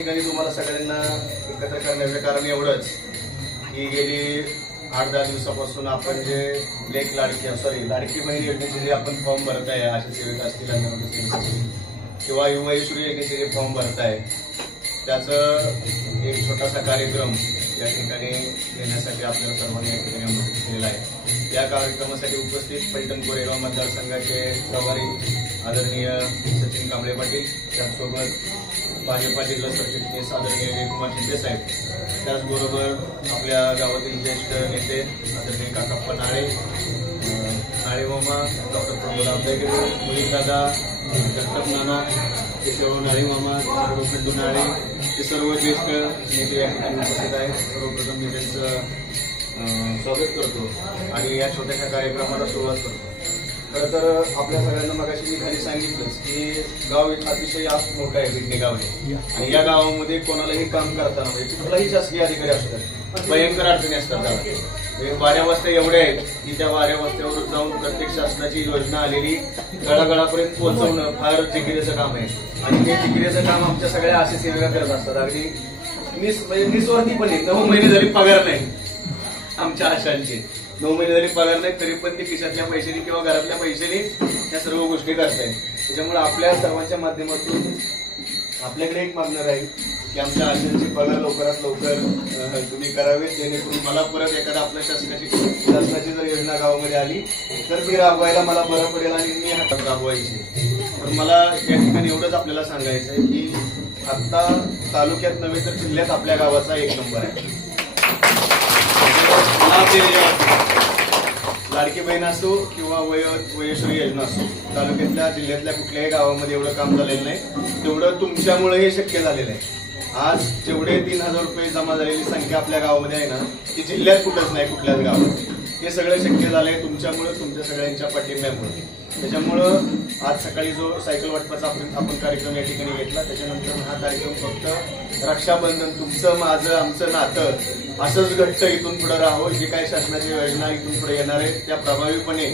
ठिकाणी तुम्हाला सगळ्यांना एकत्र करण्याचं कारण एवढंच की गेली आठ दहा दिवसापासून आपण जे लेख लाडकी सॉरी लाडकी बहीण योजनेचे जे आपण फॉर्म भरत आहे आशा सेविका असतील अंगणवाडी सेविका असतील किंवा युवा यशोरी योजनेचे जे फॉर्म भरत आहे त्याचं एक छोटासा कार्यक्रम या ठिकाणी घेण्यासाठी आपल्याला सर्वांनी या ठिकाणी आमंत्रित केलेला आहे. या कार्यक्रमासाठी उपस्थित पैठण कोरेगाव मतदारसंघाचे प्रभारी आदरणीय सचिन कांबळे पाटील त्यासोबत भाजपा जिल्हा सरचिटणीस आदरणीय जयकुमार शिंदे साहेब. त्याचबरोबर आपल्या गावातील ज्येष्ठ नेते आदरणीय काकाप्पा नाळे नाळेमामा डॉक्टर प्रमोद आंबेडकर मुलीदादा जगताप नाना केशव नाळेमामा सर्व खंडू नाळे हे सर्व ज्येष्ठ नेते या ठिकाणी उपस्थित आहेत. सर्वप्रथम मी त्यांचं स्वागत करतो आणि या छोट्याशा कार्यक्रमाला सुरुवात करतो. खरं तर आपल्या सगळ्यांना मगाशी मी खाली सांगितलंच की गाव एक अतिशय आज मोठं आहे बिडणे गाव आहे. आणि या गावामध्ये कोणालाही काम करताना म्हणजे कुठलाही शासकीय अधिकारी असतात भयंकर अडचणी असतात गावात. म्हणजे वस्त्या एवढ्या आहेत की त्या वाड्या वस्त्यावर जाऊन प्रत्येक शासनाची योजना आलेली गळागळापर्यंत पोहोचवणं फार जिकिरेचं काम आहे. आणि ते जिकिरेचं काम आमच्या सगळ्या असे सेविका करत असतात. अगदी निस म्हणजे निस्वार्थीपणे नऊ हो, महिने जरी पगार नाही. आमच्या आशांचे. नऊ महिने जरी पगार नाही तरी पण ते खिशातल्या पैशाने किंवा घरातल्या पैशाने या सर्व गोष्टी करतायत. त्याच्यामुळे आपल्या सर्वांच्या माध्यमातून आपल्याकडे एक मागणं राहील की आमच्या आशांची पगार लवकरात लवकर तुम्ही करावे जेणेकरून मला परत एखादा आपल्या शासनाची शासनाची जर योजना गावामध्ये आली तर ती राबवायला मला बरं पडेल आणि मी हातात राबवायची. तर मला या ठिकाणी एवढंच आपल्याला सांगायचं आहे की आत्ता तालुक्यात नव्हे तर जिल्ह्यात आपल्या गावाचा एक नंबर आहे. लाडकी बहीण असो किंवा वय वयश्री योजना असो तालुक्यातल्या जिल्ह्यातल्या कुठल्याही गावामध्ये एवढं काम झालेलं नाही. तेवढं तुमच्यामुळे हे शक्य झालेलं आहे. आज जेवढे तीन हजार रुपये जमा झालेली संख्या आपल्या गावामध्ये आहे ना ती जिल्ह्यात कुठंच नाही कुठल्याच गावात. हे सगळं शक्य झालंय तुमच्यामुळे तुमच्या सगळ्यांच्या पाठिंब्यामुळे. त्याच्यामुळं आज सकाळी जो सायकल वाटपाचा आपण आपण कार्यक्रम या ठिकाणी घेतला त्याच्यानंतर हा कार्यक्रम फक्त रक्षाबंधन तुमचं माझं आमचं नातं असंच घट्ट इथून पुढे राहावं जे काही शासनाच्या योजना इथून पुढे येणार आहेत त्या प्रभावीपणे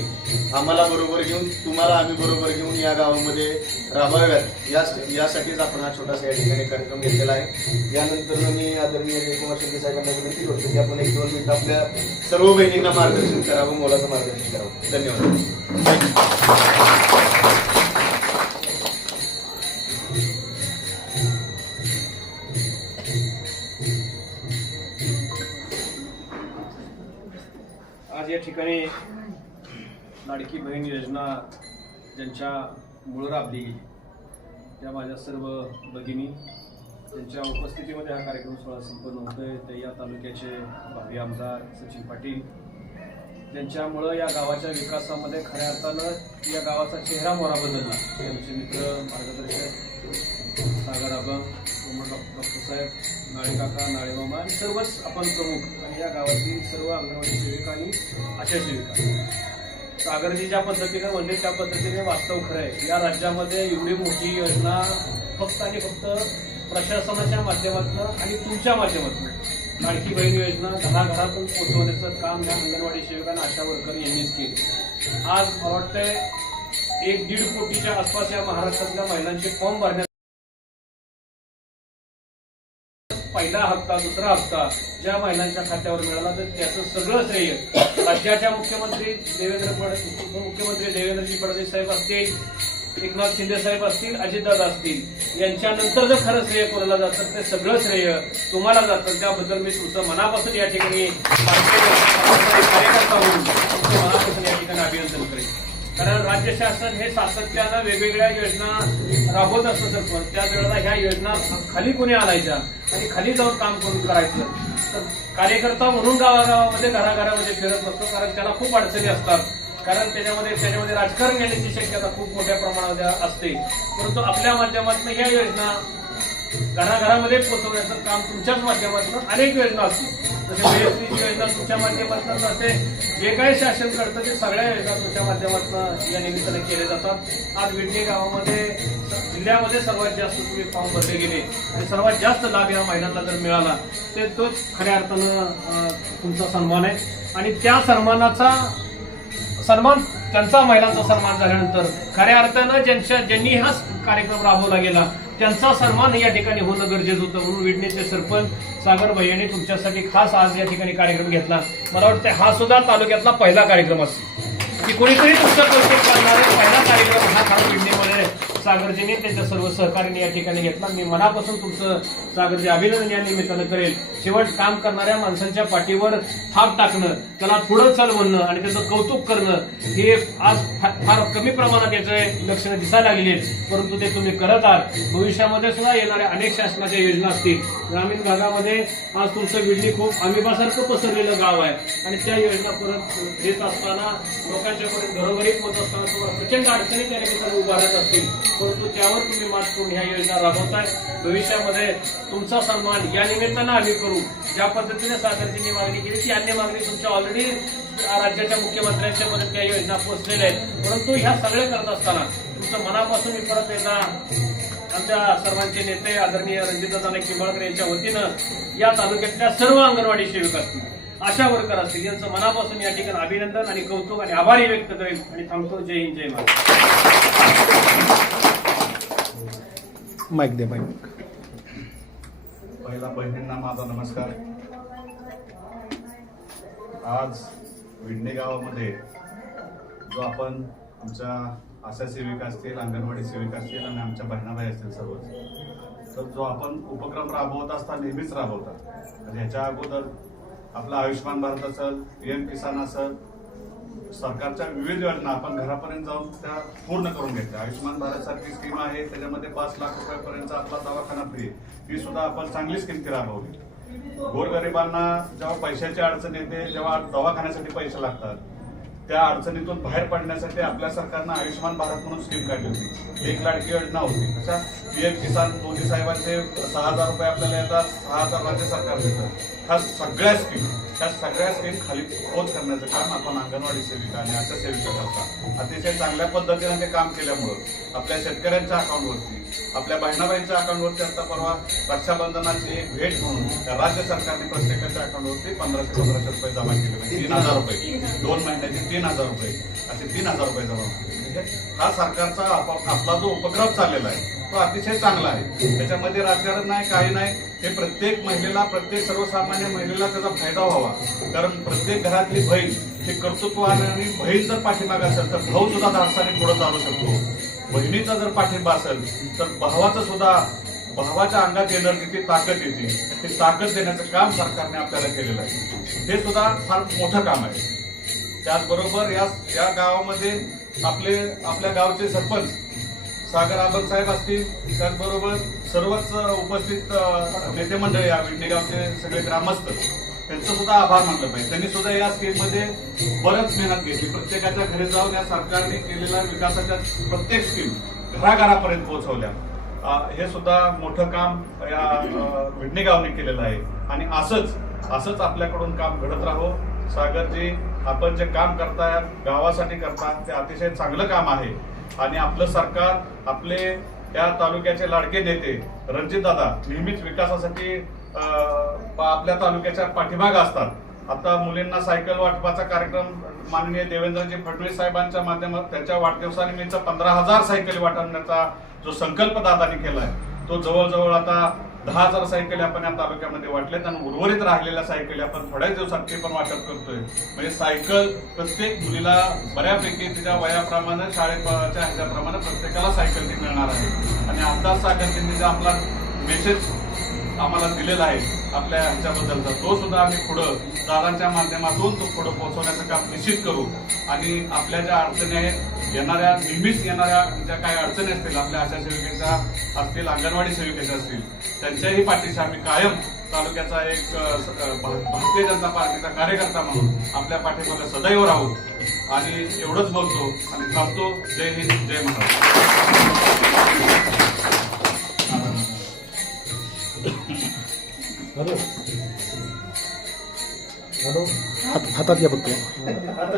आम्हाला बरोबर घेऊन तुम्हाला आम्ही बरोबर घेऊन या गावामध्ये राबवाव्यात. या यासाठीच आपण हा छोटासा या ठिकाणी कार्यक्रम घेतलेला आहे. यानंतर मी आदरणीय जयकुमार शेट्टी साहेबांना विनंती करतो की आपण एक दोन मिनिट आपल्या सर्व बहिणींना मार्गदर्शन करावं मोलाचं मार्गदर्शन करावं. धन्यवाद. या ठिकाणी लाडकी बहीण योजना ज्यांच्या मूळ राबली गेली त्या माझ्या सर्व भगिनी त्यांच्या उपस्थितीमध्ये हा कार्यक्रम सोहळा संपन्न होतोय. ते या तालुक्याचे भावी आमदार सचिन पाटील त्यांच्यामुळं या गावाच्या विकासामध्ये खऱ्या अर्थानं या गावाचा चेहरा मोरा बदलला त्यांचे आमचे मित्र मार्गदर्शक सागर आबा डॉक्टर साहेब नाळेकाका नाळेमामा आणि सर्वच आपण प्रमुख आणि या गावातील सर्व अंगणवाडी सेविका आणि आशा सेविका. सागरजी ज्या पद्धतीने म्हणले त्या पद्धतीने वास्तव खरं आहे या राज्यामध्ये एवढी मोठी योजना फक्त आणि फक्त प्रशासनाच्या माध्यमातून आणि तुमच्या माध्यमातून लाडकी बहीण योजना घराघरातून पोहोचवण्याचं काम या अंगणवाडी सेविका आणि आशा वर्कर यांनीच केलं. आज मला वाटतंय एक दीड कोटीच्या आसपास या महाराष्ट्रातल्या महिलांचे फॉर्म भरण्यात पहिला हप्ता दुसरा हप्ता ज्या महिलांच्या खात्यावर मिळाला तर त्याचं सगळं श्रेय राज्याच्या मुख्यमंत्री देवेंद्र फडणवीस उपमुख्यमंत्री देवेंद्रजी फडणवीस साहेब असतील एकनाथ शिंदे साहेब असतील अजितदादा असतील यांच्यानंतर जर खरं श्रेय कोणाला जातं ते सगळं श्रेय तुम्हाला जातं. त्याबद्दल मी तुमचं मनापासून या ठिकाणी कार्यकर्ता म्हणून तुमचं मनापासून कारण राज्य शासन हे सातत्यानं वेगवेगळ्या योजना राबवत असतं सरपंच त्याच वेळेला ह्या योजना खाली कोणी आणायच्या आणि खाली जाऊन काम करून करायचं? तर कार्यकर्ता म्हणून गावागावामध्ये घराघरामध्ये फिरत नसतो कारण त्याला खूप अडचणी असतात. कारण त्याच्यामध्ये त्याच्यामध्ये राजकारण येण्याची शक्यता खूप मोठ्या प्रमाणामध्ये असते. परंतु आपल्या माध्यमातून ह्या योजना घराघरामध्ये पोहोचवण्याचं काम तुमच्याच माध्यमातून अनेक योजना असतील. योजना तुमच्या माध्यमातून असे जे काही शासन करतं ते सगळ्या योजना तुमच्या माध्यमातून या निमित्ताने केले जातात. आज विडणे गावामध्ये जिल्ह्यामध्ये सर्वात जास्त तुम्ही फॉर्म भरले गेले. आणि सर्वात जास्त लाभ या महिलांना जर मिळाला ते तोच खऱ्या अर्थानं तुमचा सन्मान आहे. आणि त्या सन्मानाचा सन्मान त्यांचा महिलांचा सन्मान झाल्यानंतर खऱ्या अर्थानं ज्यांच्या ज्यांनी हा कार्यक्रम राबवला गेला त्यांचा सन्मान या ठिकाणी होणं गरजेचं होतं. म्हणून विडणीचे सरपंच सागर यांनी तुमच्यासाठी खास आज या ठिकाणी कार्यक्रम घेतला. मला वाटतं हा सुद्धा तालुक्यातला पहिला कार्यक्रम असेल. की कोणीतरी तुमचं कौतुक करणारे पहिला कार्यक्रम हा खास विडणीमध्ये सागरजीने त्यांच्या सर्व सहकार्याने या ठिकाणी घेतला. मी मनापासून तुमचं सागरजी अभिनंदन या निमित्तानं करेल. शेवट काम करणाऱ्या माणसांच्या पाठीवर थाप टाकणं त्याला पुढं चल म्हणणं आणि त्याचं कौतुक करणं हे आज फार कमी प्रमाणात याचे लक्षणं दिसायला लागली आहेत. परंतु ते तुम्ही करत आहात. भविष्यामध्ये सुद्धा येणाऱ्या अनेक शासनाच्या योजना असतील. ग्रामीण भागामध्ये आज तुमचं विडली खूप आमिबासारखं पसरलेलं गाव आहे. आणि त्या योजना परत देत असताना लोकांच्याकडे घरोघरी पोहोचत असताना प्रचंड अडचणी त्या निमित्तानं उभारत असतील. परंतु त्यावर तुम्ही मात करून ह्या योजना राबवताय. भविष्यामध्ये तुमचा सन्मान या निमित्तानं आम्ही करू. ज्या पद्धतीने सागरजींनी मागणी केली ती अन्य मागणी तुमच्या ऑलरेडी राज्याच्या मुख्यमंत्र्यांच्या मध्ये त्या योजना पोहोचलेल्या आहेत. परंतु ह्या सगळे करत असताना तुमचं मनापासून मी परत एकदा आमच्या सर्वांचे नेते आदरणीय रणजितदादा किंबाळकर यांच्या वतीनं या तालुक्यातल्या सर्व अंगणवाडी सेविका असतील आशा वर्कर असतील. यांचं मनापासून या ठिकाणी अभिनंदन आणि कौतुक आणि आभारी व्यक्त करेल आणि थांबतो. जय हिंद जय महाराष्ट्र. माईक दे माईक पहिला बहिणींना माझा नमस्कार. आज विडणे गावामध्ये जो आपण आमच्या आशा सेविका असतील अंगणवाडी सेविका असतील आणि आमच्या बहिणाबाई असतील सर्वच तर जो आपण उपक्रम राबवत असता नेहमीच राबवतात. म्हणजे ह्याच्या अगोदर आपला आयुष्यमान भारत असेल पीएम किसान असेल सरकारच्या विविध योजना आपण घरापर्यंत जाऊन त्या पूर्ण करून घेतल्या. आयुष्यमान भारत सारखी स्कीम आहे त्याच्यामध्ये पाच लाख रुपयापर्यंत आपला दवाखाना फ्री ती सुद्धा आपण चांगली स्कीम ती राबवली. गोरगरिबांना जेव्हा पैशाची अडचण येते जेव्हा दवाखान्यासाठी पैसे लागतात त्या अडचणीतून बाहेर पडण्यासाठी आपल्या सरकारनं आयुष्यमान भारत म्हणून स्कीम काढली होती. एक लाडकी योजना होती. कशा पीएम किसान मोदी साहेबांचे सहा हजार रुपये आपल्याला येतात सहा हजार राज्य सरकार देतं. ह्या सगळ्या स्कीम ह्या सगळ्या स्कीम खाली खोद करण्याचं काम आपण अंगणवाडी सेविका आणि आशा सेविका करतात. अतिशय चांगल्या पद्धतीने ते काम केल्यामुळं आपल्या शेतकऱ्यांच्या अकाउंटवरती आपल्या बहिणाबाईंच्या अकाउंटवरती आता परवा रक्षाबंधनाची एक भेट म्हणून राज्य सरकारने प्रत्येकाच्या अकाउंटवरती पंधराशे पंधराशे रुपये जमा केले. म्हणजे तीन हजार रुपये. दोन महिन्याचे तीन हजार रुपये. असे तीन हजार रुपये जमा म्हणजे हा सरकारचा आपला जो उपक्रम चाललेला आहे तो अतिशय चांगला आहे. त्याच्यामध्ये राजकारण नाही काही नाही. हे प्रत्येक महिलेला प्रत्येक सर्वसामान्य महिलेला त्याचा फायदा व्हावा. कारण प्रत्येक घरातली बहीण हे कर्तृत्वाने आणि बहीण जर पाठीमागे असेल तर भाऊ सुद्धा धाडसाने पुढे चालू शकतो. बहिणीचा जर पाठिंबा असेल तर भावाचं सुद्धा भावाच्या अंगात एनर्जी ती ताकद येते. हे ताकद देण्याचं काम सरकारने आपल्याला केलेलं आहे. हे सुद्धा फार मोठं काम आहे. त्याचबरोबर या या गावामध्ये आपले आपल्या गावचे सरपंच सागर आबन साहेब असतील. त्याचबरोबर सर्वच उपस्थित नेते मंडळी या विंडेगावचे सगळे ग्रामस्थ त्यांचं सुद्धा आभार मानलं पाहिजे. त्यांनी सुद्धा या स्कीममध्ये बरंच मेहनत घेतली. प्रत्येकाच्या घरी जाऊन या सरकारने केलेल्या विकासाच्या प्रत्येक स्कीम घराघरापर्यंत पोहोचवल्या. हे सुद्धा मोठं काम या अ, गावने केलेलं आहे. आणि असंच असंच आपल्याकडून काम घडत राहो. सागरजी आपण जे काम करताय गावासाठी करता ते अतिशय चांगलं काम आहे. आणि आपलं सरकार आपले या तालुक्याचे लाडके नेते रणजित दादा नेहमीच विकासासाठी आपल्या तालुक्याच्या पाठीमाग असतात. आता मुलींना सायकल वाटपाचा कार्यक्रम माननीय देवेंद्रजी फडणवीस साहेबांच्या माध्यमात त्यांच्या वाढदिवसानिमित्त पंधरा हजार सायकली वाटवण्याचा जो संकल्प दादानी केलाय तो जवळजवळ आता दहा हजार सायकली आपण या तालुक्यामध्ये वाटलेत आणि उर्वरित राहिलेल्या सायकली आपण थोड्याच दिवसात ते पण वाटप करतोय. म्हणजे सायकल प्रत्येक मुलीला बऱ्यापैकी तिच्या वयाप्रमाणे शाळेच्या ह्याच्याप्रमाणे प्रत्येकाला सायकल ती मिळणार आहे. आणि आता सागरजींनी जो आपला मेसेज आम्हाला दिलेला आहे आपल्या ह्याच्याबद्दलचा. तो सुद्धा आम्ही पुढं दादांच्या माध्यमातून तो पुढं पोहोचवण्याचं काम निश्चित करू. आणि आपल्या ज्या अडचणी आहेत येणाऱ्या नेहमीच येणाऱ्या ज्या काही अडचणी असतील आपल्या आशा सेविकेच्या असतील अंगणवाडी सेविकेच्या असतील त्यांच्याही पाठीशी आम्ही कायम तालुक्याचा एक स- भारतीय जनता पार्टीचा कार्यकर्ता म्हणून आपल्या पाठीमागे सदैव राहू. आणि एवढंच बोलतो आणि थांबतो. जय हिंद जय महाराष्ट्र. हात हातात घ्या फक्त.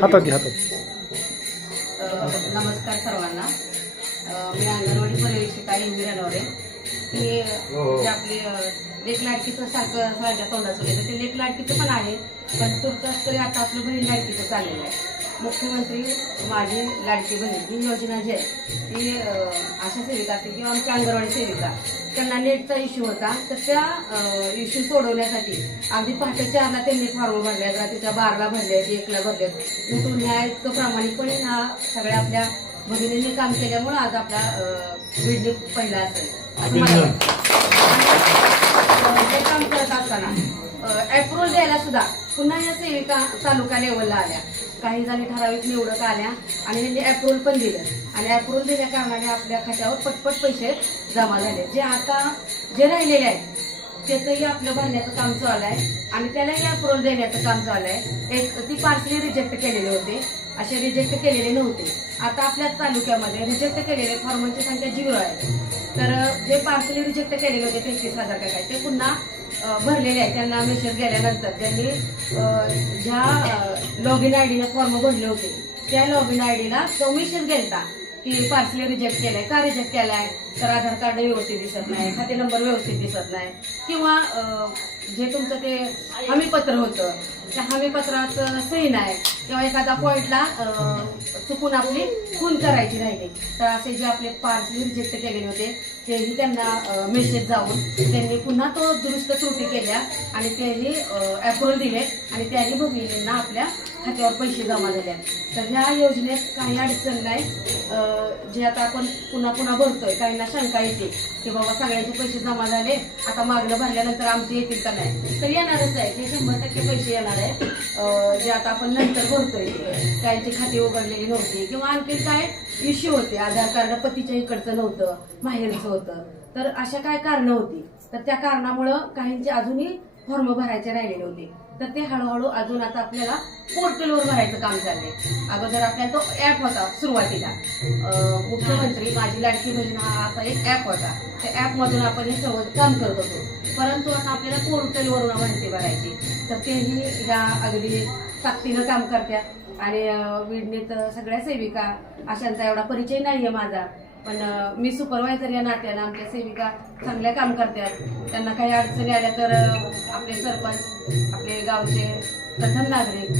हातात घ्या हातात. नमस्कार सर्वांना. मी अंगणवाडी पर्यवेक्षिका इंदिरा नवरे. ही जे आपली लेख लाडकीचं सारखं सगळ्यांच्या तोंडाचं ते लेख लाडकीचं पण आहे पण तुर्तास तरी आता आपलं बहीण लाडकीचं चाललेलं आहे. मुख्यमंत्री माझी लाडकी बहीण ही योजना जी आहे ती आशा सेविका असतील किंवा आमच्या अंगणवाडी सेविका त्यांना नेटचा इश्यू होता. तर त्या इश्यू सोडवण्यासाठी अगदी पहाटे चारला त्यांनी फॉर्म भरल्यात रात्रीच्या बारला भरलेत एकला भरलेत उठून ह्या इतकं प्रामाणिकपणे ह्या सगळ्या आपल्या भगिनींनी काम केल्यामुळे आज आपला बीड पहिला असेल. असं मला. हे काम करत असताना अप्रुव्हल द्यायला सुद्धा पुन्हा या सेविका तालुका लेवलला आल्या. काही जणी ठराविक निवडक आल्या आणि त्यांनी अप्रुव्हल पण दिलं. आणि अप्रुव्हल दिल्या कारणाने आपल्या खात्यावर पटपट पैसे जमा झाले. जे आता जे राहिलेले आहेत त्याचंही आपलं भरण्याचं काम चालू आहे. आणि त्यालाही अप्रोल देण्याचं काम चालू आहे. एक ती पार्सली रिजेक्ट केलेले होते. असे रिजेक्ट केलेले नव्हते. आता आपल्या तालुक्यामध्ये रिजेक्ट केलेले फॉर्मची संख्या झिरो आहे. तर जे पार्सली रिजेक्ट केलेले होते तेहतीस हजार काय काय ते पुन्हा भरलेले आहे त्यांना मेसेज गेल्यानंतर त्यांनी ज्या लॉग इन आय डीने फॉर्म भरले होते त्या लॉग इन आय डीला तो मेसेज गेलता. की पार्सली रिजेक्ट केलाय. का रिजेक्ट केलाय? तर आधार कार्ड व्यवस्थित दिसत नाही. खाते नंबर व्यवस्थित दिसत नाही. किंवा जे तुमचं ते हमीपत्र होतं. त्या हमीपत्रात सही नाही. किंवा एखादा पॉइंटला चुकून आपली खून करायची राहिली तर असे जे आपले पार्सली रिजेक्ट केलेले होते तेही त्यांना मेसेज जाऊन त्यांनी पुन्हा तो दुरुस्त त्रुटी केल्या आणि त्यांनी अप्रुव्हल दिले आणि त्याही भगिनींना आपल्या खात्यावर पैसे जमा झाले. तर ह्या योजनेत काही अडचण नाही. जे आता आपण पुन्हा पुन्हा भरतोय काहींना शंका येते की बाबा सगळ्यांचे पैसे जमा झाले आता मागणं भरल्यानंतर आमचे येतील का नाही? तर येणारच आहे. ते शंभर टक्के पैसे येणार आहे. जे आता आपण नंतर नव्हतं ते त्यांची खाती उघडलेली नव्हती. किंवा आणखी काय इश्यू होते? आधार कार्ड पतीच्या इकडचं नव्हतं माहेरचं होतं. तर अशा काय कारणं होती? तर त्या कारणामुळं काहींचे अजूनही फॉर्म भरायचे राहिलेले होते तर ते हळूहळू अजून आता आपल्याला पोर्टलवर भरायचं काम चाललंय. अगोदर आपल्याला तो ऍप होता सुरुवातीला. मुख्यमंत्री माझी लाडकी बहीण हा असा एक ऍप होता. त्या ऍप मधून आपण हे सर्व काम करत होतो. परंतु आता आपल्याला पोर्टलवरून माहिती भरायची तर तेही ह्या अगदी ताकदीनं काम करतात आणि विडने विडणीत सगळ्या सेविका अशांचा एवढा परिचय नाहीये माझा. पण मी सुपरवायझर या नात्यानं आमच्या सेविका चांगल्या काम करतात त्यांना काही अडचणी आल्या तर आपले सरपंच आपले गावचे प्रथम नागरिक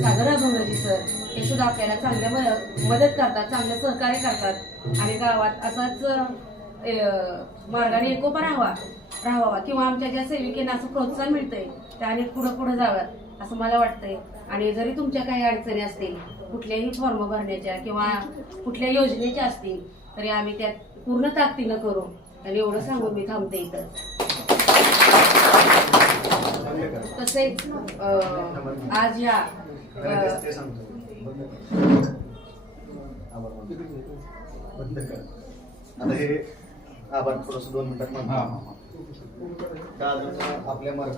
सागर अभंगजी सर हे सुद्धा आपल्याला चांगल्या म- मदत करतात चांगलं सहकार्य करतात. आणि गावात असाच मार्गाने एकोपा राहावा राहावा किंवा आमच्या ज्या सेविकेना असं प्रोत्साहन मिळतंय त्याने पुढं पुढं जाव्यात असं मला वाटतंय. आणि जरी तुमच्या काही अडचणी असतील कुठल्याही फॉर्म भरण्याच्या किंवा कुठल्या योजनेच्या असतील तरी आम्ही त्यात पूर्ण ताकदीनं करू आणि एवढं सांगून मी थांबते इथं. तसेच आज या. आभार. आता हे थोडस दोन मिनिटात आपल्या मार्ग